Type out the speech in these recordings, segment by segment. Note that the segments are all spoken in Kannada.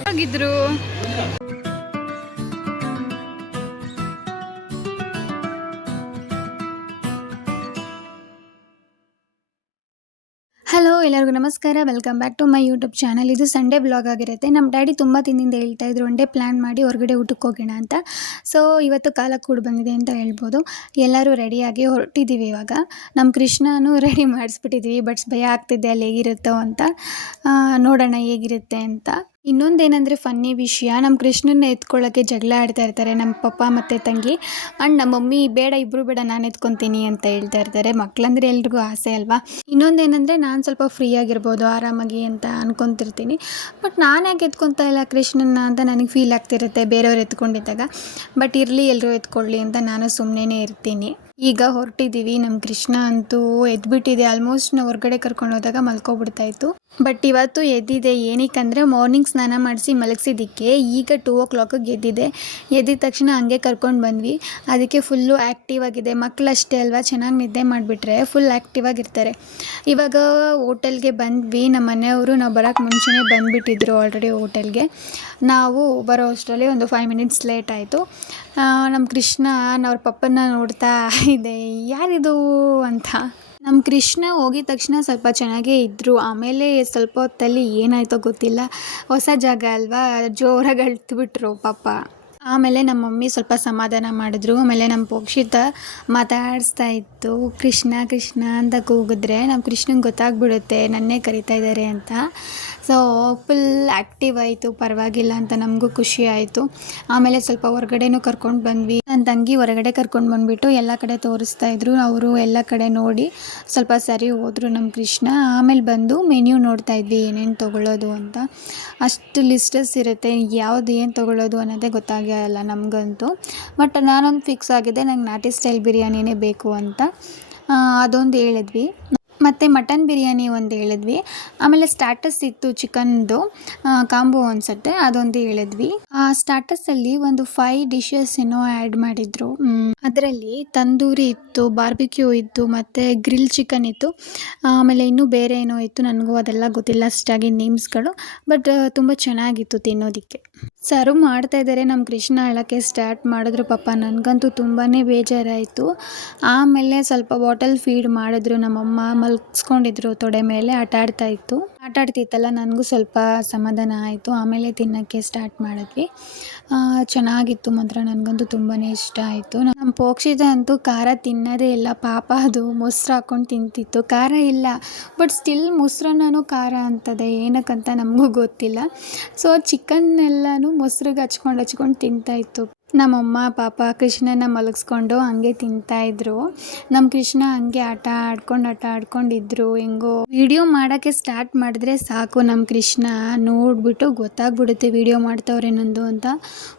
ಹೋಗಿದ್ರು. ಹಲೋ, ಎಲ್ಲರಿಗೂ ನಮಸ್ಕಾರ. Welcome back to my YouTube channel. ಇದು ಸಂಡೇ ವ್ಲಾಗ್ ಆಗಿರುತ್ತೆ. ನಮ್ಮ ಡ್ಯಾಡಿ ತುಂಬ ದಿನದಿಂದ ಹೇಳ್ತಾ ಇದ್ರು ಒನ್ ಡೇ ಪ್ಲ್ಯಾನ್ ಮಾಡಿ ಹೊರಗಡೆ ಊಟಕ್ಕೆ ಹೋಗೋಣ ಅಂತ. ಸೊ ಇವತ್ತು ಕಾಲ ಕೂಡ ಬಂದಿದೆ ಅಂತ ಹೇಳ್ಬೋದು. ಎಲ್ಲರೂ ರೆಡಿಯಾಗಿ ಹೊರಟಿದ್ದೀವಿ. ಇವಾಗ ನಮ್ಮ ಕೃಷ್ಣನೂ ರೆಡಿ ಮಾಡಿಸ್ಬಿಟ್ಟಿದ್ದೀವಿ. ಬಟ್ಸ್ ಭಯ ಆಗ್ತಿದೆ ಅಲ್ಲಿ ಹೇಗಿರುತ್ತೋ ಅಂತ. ನೋಡೋಣ ಹೇಗಿರುತ್ತೆ ಅಂತ. ಇನ್ನೊಂದೇನೆಂದರೆ ಫನ್ನಿ ವಿಷಯ, ನಮ್ಮ ಕೃಷ್ಣನ ಎತ್ಕೊಳ್ಳೋಕ್ಕೆ ಜಗಳ ಆಡ್ತಾ ಇರ್ತಾರೆ ನಮ್ಮ ಪಪ್ಪ ಮತ್ತು ತಂಗಿ. ಆ್ಯಂಡ್ ನಮ್ಮ ಮಮ್ಮಿ ಬೇಡ, ಇಬ್ಬರು ಬೇಡ, ನಾನು ಎತ್ಕೊತೀನಿ ಅಂತ ಹೇಳ್ತಾ ಇರ್ತಾರೆ. ಮಕ್ಕಳಂದ್ರೆ ಎಲ್ರಿಗೂ ಆಸೆ ಅಲ್ವಾ. ಇನ್ನೊಂದೇನೆಂದರೆ ನಾನು ಸ್ವಲ್ಪ ಫ್ರೀ ಆಗಿರ್ಬೋದು ಆರಾಮಾಗಿ ಅಂತ ಅನ್ಕೊತಿರ್ತೀನಿ. ಬಟ್ ನಾನು ಯಾಕೆ ಎತ್ಕೊತಾ ಇಲ್ಲ ಕೃಷ್ಣನ ಅಂತ ನನಗೆ ಫೀಲ್ ಆಗ್ತಿರುತ್ತೆ ಬೇರೆಯವ್ರು ಎತ್ಕೊಂಡಿದ್ದಾಗ. ಬಟ್ ಇರಲಿ, ಎಲ್ಲರೂ ಎತ್ಕೊಳ್ಳಿ ಅಂತ ನಾನು ಸುಮ್ಮನೆ ಇರ್ತೀನಿ. ಈಗ ಹೊರಟಿದ್ದೀವಿ. ನಮ್ಮ ಕೃಷ್ಣ ಅಂತೂ ಎದ್ಬಿಟ್ಟಿದೆ. ಆಲ್ಮೋಸ್ಟ್ ನಾವು ಹೊರಗಡೆ ಕರ್ಕೊಂಡು ಹೋದಾಗ ಮಲ್ಕೊಬಿಡ್ತಾಯಿತ್ತು. ಬಟ್ ಇವತ್ತು ಎದ್ದಿದೆ. ಏನಕ್ಕಂದರೆ ಮಾರ್ನಿಂಗ್ ಸ್ನಾನ ಮಾಡಿಸಿ ಮಲಗಿಸಿದ್ದಕ್ಕೆ ಈಗ 2 o'clock ಎದ್ದಿದೆ. ಎದ್ದಿದ ತಕ್ಷಣ ಹಂಗೆ ಕರ್ಕೊಂಡು ಬಂದ್ವಿ. ಅದಕ್ಕೆ ಫುಲ್ಲು ಆ್ಯಕ್ಟಿವ್ ಆಗಿದೆ. ಮಕ್ಕಳು ಅಷ್ಟೇ ಅಲ್ವಾ, ಚೆನ್ನಾಗಿ ನಿದ್ದೆ ಮಾಡಿಬಿಟ್ರೆ ಫುಲ್ ಆ್ಯಕ್ಟಿವ್ ಆಗಿರ್ತಾರೆ. ಇವಾಗ ಹೋಟೆಲ್ಗೆ ಬಂದ್ವಿ. ನಮ್ಮ ಮನೆಯವರು ನಾವು ಬರೋಕ್ಕೆ ಮುಂಚೆನೇ ಬಂದುಬಿಟ್ಟಿದ್ರು ಆಲ್ರೆಡಿ ಹೋಟೆಲ್ಗೆ. ನಾವು ಬರೋ ಅಷ್ಟರಲ್ಲಿ ಒಂದು 5 minutes ಲೇಟ್ ಆಯಿತು. ನಮ್ಮ ಕೃಷ್ಣ ಅವ್ರ ಪಪ್ಪನ ನೋಡ್ತಾ ಇದೆ, ಯಾರಿದು ಅಂತ. ನಮ್ಮ ಕೃಷ್ಣ ಹೋಗಿದ ತಕ್ಷಣ ಸ್ವಲ್ಪ ಚೆನ್ನಾಗೇ ಇದ್ದರು. ಆಮೇಲೆ ಸ್ವಲ್ಪ ಹೊತ್ತಲ್ಲಿ ಏನಾಯಿತೋ ಗೊತ್ತಿಲ್ಲ, ಹೊಸ ಜಾಗ ಅಲ್ವಾ, ಜೋರಾಗಿ ಅಳ್ತ್ಬಿಟ್ರು ಪಾಪ. ಆಮೇಲೆ ನಮ್ಮ ಮಮ್ಮಿ ಸ್ವಲ್ಪ ಸಮಾಧಾನ ಮಾಡಿದ್ರು. ಆಮೇಲೆ ನಮ್ಮ ಪೋಕ್ಷಿತ ಮಾತಾಡಿಸ್ತಾ ಇತ್ತು, ಕೃಷ್ಣ ಕೃಷ್ಣ ಅಂತ ಕೂಗಿದ್ರೆ ನಮ್ಮ ಕೃಷ್ಣಂಗೆ ಗೊತ್ತಾಗ್ಬಿಡುತ್ತೆ ನನ್ನೇ ಕರಿತಾ ಇದ್ದಾರೆ ಅಂತ. ಸೊ ಫುಲ್ ಆ್ಯಕ್ಟಿವ್ ಆಯಿತು, ಪರವಾಗಿಲ್ಲ ಅಂತ ನಮಗೂ ಖುಷಿ ಆಯಿತು. ಆಮೇಲೆ ಸ್ವಲ್ಪ ಹೊರಗಡೆನೂ ಕರ್ಕೊಂಡು ಬಂದ್ವಿ. ನನ್ನ ತಂಗಿ ಹೊರಗಡೆ ಕರ್ಕೊಂಡು ಬಂದುಬಿಟ್ಟು ಎಲ್ಲ ಕಡೆ ತೋರಿಸ್ತಾ ಇದ್ರು. ಅವರು ಎಲ್ಲ ಕಡೆ ನೋಡಿ ಸ್ವಲ್ಪ ಸರಿ ಹೋದರು ನಮ್ಮ ಕೃಷ್ಣ. ಆಮೇಲೆ ಬಂದು ಮೆನ್ಯೂ ನೋಡ್ತಾ ಇದ್ವಿ ಏನೇನು ತೊಗೊಳ್ಳೋದು ಅಂತ. ಅಷ್ಟು ಲಿಸ್ಟಸ್ ಇರುತ್ತೆ, ಯಾವುದು ಏನು ತೊಗೊಳ್ಳೋದು ಅನ್ನೋದೇ ಗೊತ್ತಾಗಲ್ಲ ನಮಗಂತೂ. ಬಟ್ ನಾನೊಂದು ಫಿಕ್ಸ್ ಆಗಿದೆ, ನಂಗೆ ನಾಟಿ ಸ್ಟೈಲ್ ಬಿರಿಯಾನಿನೇ ಬೇಕು ಅಂತ. ಅದೊಂದು ಹೇಳಿದ್ವಿ. ಮತ್ತು ಮಟನ್ ಬಿರಿಯಾನಿ ಒಂದು ಹೇಳಿದ್ವಿ. ಆಮೇಲೆ ಸ್ಟಾರ್ಟಸ್ ಇತ್ತು ಚಿಕನ್ದು ಕಾಂಬೋ ಅನಿಸುತ್ತೆ, ಅದೊಂದು ಹೇಳಿದ್ವಿ. ಆ ಸ್ಟಾರ್ಟಸಲ್ಲಿ ಒಂದು 5 dishes ಏನೋ ಆ್ಯಡ್ ಮಾಡಿದರು. ಅದರಲ್ಲಿ ತಂದೂರಿ ಇತ್ತು, ಬಾರ್ಬಿಕ್ಯೂ ಇತ್ತು, ಮತ್ತು ಗ್ರಿಲ್ ಚಿಕನ್ ಇತ್ತು. ಆಮೇಲೆ ಇನ್ನೂ ಬೇರೆ ಏನೋ ಇತ್ತು, ನನಗೂ ಅದೆಲ್ಲ ಗೊತ್ತಿಲ್ಲ ಅಷ್ಟಾಗಿ ನೇಮ್ಸ್ಗಳು. ಬಟ್ ತುಂಬ ಚೆನ್ನಾಗಿತ್ತು ತಿನ್ನೋದಕ್ಕೆ. ಸರ್ವ್ ಮಾಡ್ತಾಯಿದ್ದಾರೆ. ನಮ್ಮ ಕೃಷ್ಣ ಅಳೋಕ್ಕೆ ಸ್ಟಾರ್ಟ್ ಮಾಡಿದ್ರು. ಪಾಪ ನನಗಂತೂ ತುಂಬಾ ಬೇಜಾರಾಯಿತು. ಆಮೇಲೆ ಸ್ವಲ್ಪ ಬಾಟಲ್ ಫೀಡ್ ಮಾಡಿದ್ರು. ನಮ್ಮಮ್ಮ ಮಲ್ಗಿಸ್ಕೊಂಡಿದ್ರು ತೊಡೆ ಮೇಲೆ, ಆಟ ಆಡ್ತಿತ್ತಲ್ಲ, ನನಗೂ ಸ್ವಲ್ಪ ಸಮಾಧಾನ ಆಯಿತು. ಆಮೇಲೆ ತಿನ್ನೋಕ್ಕೆ ಸ್ಟಾರ್ಟ್ ಮಾಡಿದ್ವಿ. ಚೆನ್ನಾಗಿತ್ತು ಮಾತ್ರ, ನನಗಂತೂ ತುಂಬಾ ಇಷ್ಟ ಆಯಿತು. ನಮ್ಮ ಪೋಕ್ಷಿತ ಅಂತೂ ಖಾರ ತಿನ್ನೋದೇ ಇಲ್ಲ ಪಾಪ. ಅದು ಮೊಸರು ಹಾಕ್ಕೊಂಡು ತಿಂತಿತ್ತು. ಖಾರ ಇಲ್ಲ, ಬಟ್ ಸ್ಟಿಲ್ ಮೊಸರನ್ನೂ ಖಾರ ಅಂತದೆ, ಏನಕ್ಕಂತ ನಮಗೂ ಗೊತ್ತಿಲ್ಲ. ಸೊ ಚಿಕನ್ ಎಲ್ಲನೂ ಮೊಸರಿಗೆ ಹಚ್ಕೊಂಡು ತಿಂತಾಯಿತ್ತು. ನಮ್ಮಮ್ಮ ಪಾಪ ಕೃಷ್ಣನ ಮಲಗಿಸ್ಕೊಂಡು ಹಂಗೆ ತಿಂತಾಯಿದ್ರು. ನಮ್ಮ ಕೃಷ್ಣ ಹಂಗೆ ಆಟ ಆಡ್ಕೊಂಡಿದ್ರು. ಹೆಂಗೋ ವಿಡಿಯೋ ಮಾಡೋಕ್ಕೆ ಸ್ಟಾರ್ಟ್ ಮಾಡಿದ್ರೆ ಸಾಕು, ನಮ್ಮ ಕೃಷ್ಣ ನೋಡಿಬಿಟ್ಟು ಗೊತ್ತಾಗ್ಬಿಡುತ್ತೆ ವಿಡಿಯೋ ಮಾಡ್ತವ್ರೇನೊಂದು ಅಂತ.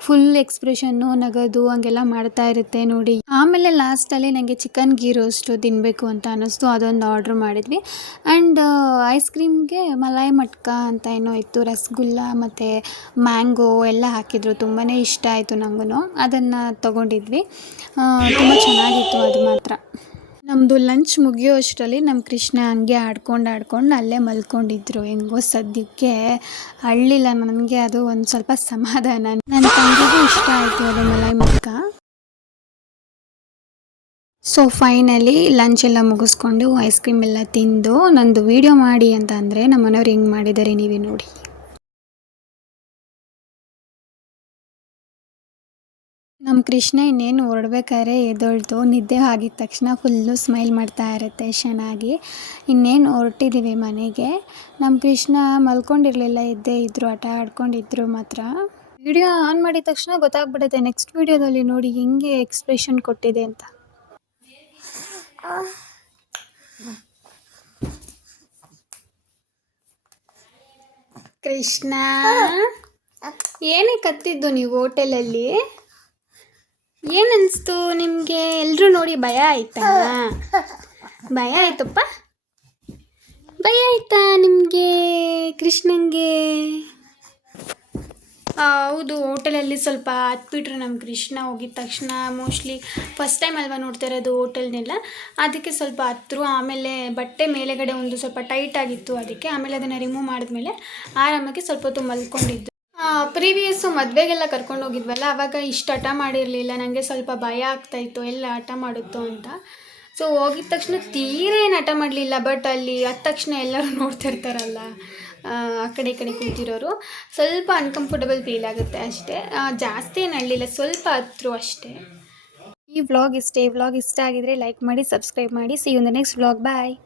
ಫುಲ್ ಎಕ್ಸ್ಪ್ರೆಷನ್ನು, ನಗೋದು ಹಂಗೆಲ್ಲ ಮಾಡ್ತಾ ಇರುತ್ತೆ ನೋಡಿ. ಆಮೇಲೆ ಲಾಸ್ಟಲ್ಲಿ ನನಗೆ ಚಿಕನ್ ಗೀ ರೋಸ್ಟು ತಿನ್ನಬೇಕು ಅಂತ ಅನ್ನಿಸ್ತು. ಅದೊಂದು ಆರ್ಡ್ರ್ ಮಾಡಿದ್ವಿ. ಆ್ಯಂಡ್ ಐಸ್ ಕ್ರೀಮ್ಗೆ ಮಲಾಯಿ ಮಟ್ಕ ಅಂತ ಏನೋ ಇತ್ತು, ರಸಗುಲ್ಲ ಮತ್ತು ಮ್ಯಾಂಗೋ ಎಲ್ಲ ಹಾಕಿದ್ರು. ತುಂಬಾ ಇಷ್ಟ ಆಯಿತು ನನಗೂ. ಅದನ್ನು ತೊಗೊಂಡಿದ್ವಿ. ತುಂಬ ಚೆನ್ನಾಗಿತ್ತು ಅದು ಮಾತ್ರ. ನಮ್ಮದು ಲಂಚ್ ಮುಗಿಯೋ ಅಷ್ಟರಲ್ಲಿ ನಮ್ಮ ಕೃಷ್ಣ ಹಂಗೆ ಆಡ್ಕೊಂಡು ಅಲ್ಲೇ ಮಲ್ಕೊಂಡಿದ್ರು. ಹೆಂಗೋ ಸದ್ಯಕ್ಕೆ ಅಳ್ಳಿಲ್ಲ. ನನಗೆ ಅದು ಒಂದು ಸ್ವಲ್ಪ ಸಮಾಧಾನ. ನನ್ನ ತಂಗಿಗೂ ಇಷ್ಟ ಆಯಿತು ಅದು ಮಲಾಯಿ ಮಟ್ಕ. ಸೊ ಫೈನಲಿ ಲಂಚ್ ಎಲ್ಲ ಮುಗಿಸ್ಕೊಂಡು ಐಸ್ ಕ್ರೀಮ್ ಎಲ್ಲ ತಿಂದು ನಂದು ವೀಡಿಯೋ ಮಾಡಿ ಅಂತ ಅಂದರೆ ನಮ್ಮ ಮನೆಯವ್ರು ಹೆಂಗೆ ಮಾಡಿದ್ದಾರೆ ನೀವೇ ನೋಡಿ. ನಮ್ಮ ಕೃಷ್ಣ ಇನ್ನೇನು ಹೊರಡ್ಬೇಕಾದ್ರೆ ಎದ್ದೊಳ್ತು. ನಿದ್ದೆ ಆಗಿದ ತಕ್ಷಣ ಫುಲ್ಲು ಸ್ಮೈಲ್ ಮಾಡ್ತಾ ಇರುತ್ತೆ ಚೆನ್ನಾಗಿ. ಇನ್ನೇನು ಹೊರಟಿದ್ದೀವಿ ಮನೆಗೆ. ನಮ್ಮ ಕೃಷ್ಣ ಮಲ್ಕೊಂಡಿರಲಿಲ್ಲ, ಎದ್ದೇ ಇದ್ದರು, ಆಟ ಆಡ್ಕೊಂಡಿದ್ರು ಮಾತ್ರ. ವಿಡಿಯೋ ಆನ್ ಮಾಡಿದ ತಕ್ಷಣ ಗೊತ್ತಾಗ್ಬಿಡುತ್ತೆ ನೆಕ್ಸ್ಟ್ ವಿಡಿಯೋದಲ್ಲಿ ನೋಡಿ ಹೆಂಗೆ ಎಕ್ಸ್ಪ್ರೆಷನ್ ಕೊಟ್ಟಿದೆ ಅಂತ. ಕೃಷ್ಣ ಏನೇ ಕತ್ತಿದ್ದು ನೀವು ಹೋಟೆಲಲ್ಲಿ? ಏನನ್ನಿಸ್ತು ನಿಮಗೆ? ಎಲ್ಲರೂ ನೋಡಿ ಭಯ ಆಯ್ತಾ? ಭಯ ಆಯ್ತಪ್ಪ? ಭಯ ಆಯ್ತಾ ನಿಮಗೆ ಕೃಷ್ಣಂಗೆ? ಹೌದು, ಹೋಟೆಲಲ್ಲಿ ಸ್ವಲ್ಪ ಹತ್ಬಿಟ್ರೆ ನಮ್ಮ ಕೃಷ್ಣ ಹೋಗಿದ ತಕ್ಷಣ ಮೋಸ್ಟ್ಲಿ ಫಸ್ಟ್ ಟೈಮ್ ಅಲ್ವಾ ನೋಡ್ತಾ ಇರೋದು ಹೋಟೆಲ್ನೆಲ್ಲ, ಅದಕ್ಕೆ ಸ್ವಲ್ಪ ಹತ್ರು. ಆಮೇಲೆ ಬಟ್ಟೆ ಮೇಲೆಗಡೆ ಒಂದು ಸ್ವಲ್ಪ ಟೈಟ್ ಆಗಿತ್ತು, ಅದಕ್ಕೆ ಆಮೇಲೆ ಅದನ್ನು ರಿಮೂವ್ ಮಾಡಿದ್ಮೇಲೆ ಆರಾಮಾಗಿ ಸ್ವಲ್ಪ ಹೊತ್ತು ಮಲ್ಕೊಂಡಿದ್ದು. ಪ್ರೀವಿಯಸ್ಸು ಮದುವೆಗೆಲ್ಲ ಕರ್ಕೊಂಡು ಹೋಗಿದ್ವಲ್ಲ, ಆವಾಗ ಇಷ್ಟು ಹಠ ಮಾಡಿರಲಿಲ್ಲ. ನನಗೆ ಸ್ವಲ್ಪ ಭಯ ಆಗ್ತಾಯಿತ್ತು ಎಲ್ಲ ಹಠ ಮಾಡುತ್ತೋ ಅಂತ. ಸೊ ಹೋಗಿದ ತಕ್ಷಣ ತೀರಾ ಏನು ಹಠ ಮಾಡಲಿಲ್ಲ. ಬಟ್ ಅಲ್ಲಿ ಹತ್ತ ತಕ್ಷಣ ಎಲ್ಲರೂ ನೋಡ್ತಾ ಇರ್ತಾರಲ್ಲ, ಆ ಕಡೆ ಈ ಕಡೆ ಕೂತಿರೋರು, ಸ್ವಲ್ಪ ಅನ್ಕಂಫರ್ಟಬಲ್ ಫೀಲ್ ಆಗುತ್ತೆ ಅಷ್ಟೇ. ಜಾಸ್ತಿ ಏನು ಅಳ್ಳಿಲ್ಲ, ಸ್ವಲ್ಪ ಹತ್ರು ಅಷ್ಟೇ. ಈ ವ್ಲಾಗ್ ಇಷ್ಟ ಆಗಿದ್ರೆ ಲೈಕ್ ಮಾಡಿ, ಸಬ್ಸ್ಕ್ರೈಬ್ ಮಾಡಿ. See you in the next vlog. Bye.